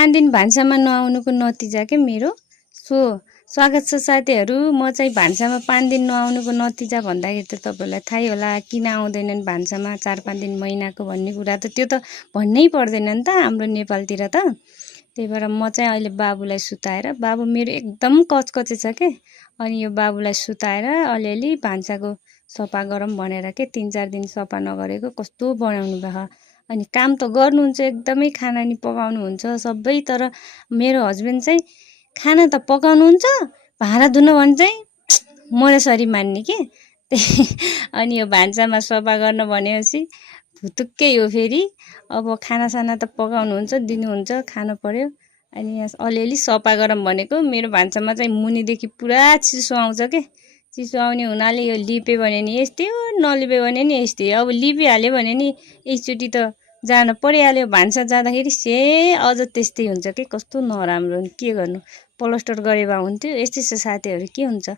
5 दिन भान्सामा नआउनुको नतिजा के मेरो स्वागत छ साथीहरू। म चाहिँ भान्सामा 5 दिन नआउनुको नतिजा भन्दाखेरि त तपाईँलाई थाहै होला किन आउँदैनन् भान्सामा 4-5 दिन महिनाको भन्ने कुरा त त्यो त भन्नै पर्दैन नि त हाम्रो नेपालतिर त। त्यही भएर म चाहिँ अहिले बाबुलाई सुताएर, बाबु मेरो एकदम कचकचे छ के, अनि यो बाबुलाई सुताएर अलिअलि भान्साको सफा गरौँ भनेर के 3-4 दिन सफा नगरेको कस्तो बनाउनु भएको। अनि काम त गर्नुहुन्छ एकदमै, खाना नि पकाउनुहुन्छ सबै, तर मेरो हस्बेन्ड चाहिँ खाना त पकाउनुहुन्छ, भाँडा धुन भने चाहिँ मरेसरी मान्ने के। अनि यो भान्सामा सफा गर्न भनेपछि भुतुक्कै हो फेरि। अब खानासाना त पकाउनुहुन्छ, दिनुहुन्छ, खानु पर्यो। अनि यहाँ अलिअलि सफा गरौँ भनेको, मेरो भान्सामा चाहिँ मुनिदेखि पुरा चिसो आउँछ के। चिसो आउने हुनाले यो लिप्यो भने नि यस्तै हो, नलिप्यो भने नि यस्तै। अब लिपिहाल्यो भने नि एकचोटि त जान परिहाल्यो, भान्सा जाँदाखेरि अझ त्यस्तै हुन्छ कि। कस्तो नराम्रो, के गर्नु, प्लास्टर गरे भए हुन्थ्यो। यस्तै छ साथीहरू, के हुन्छ।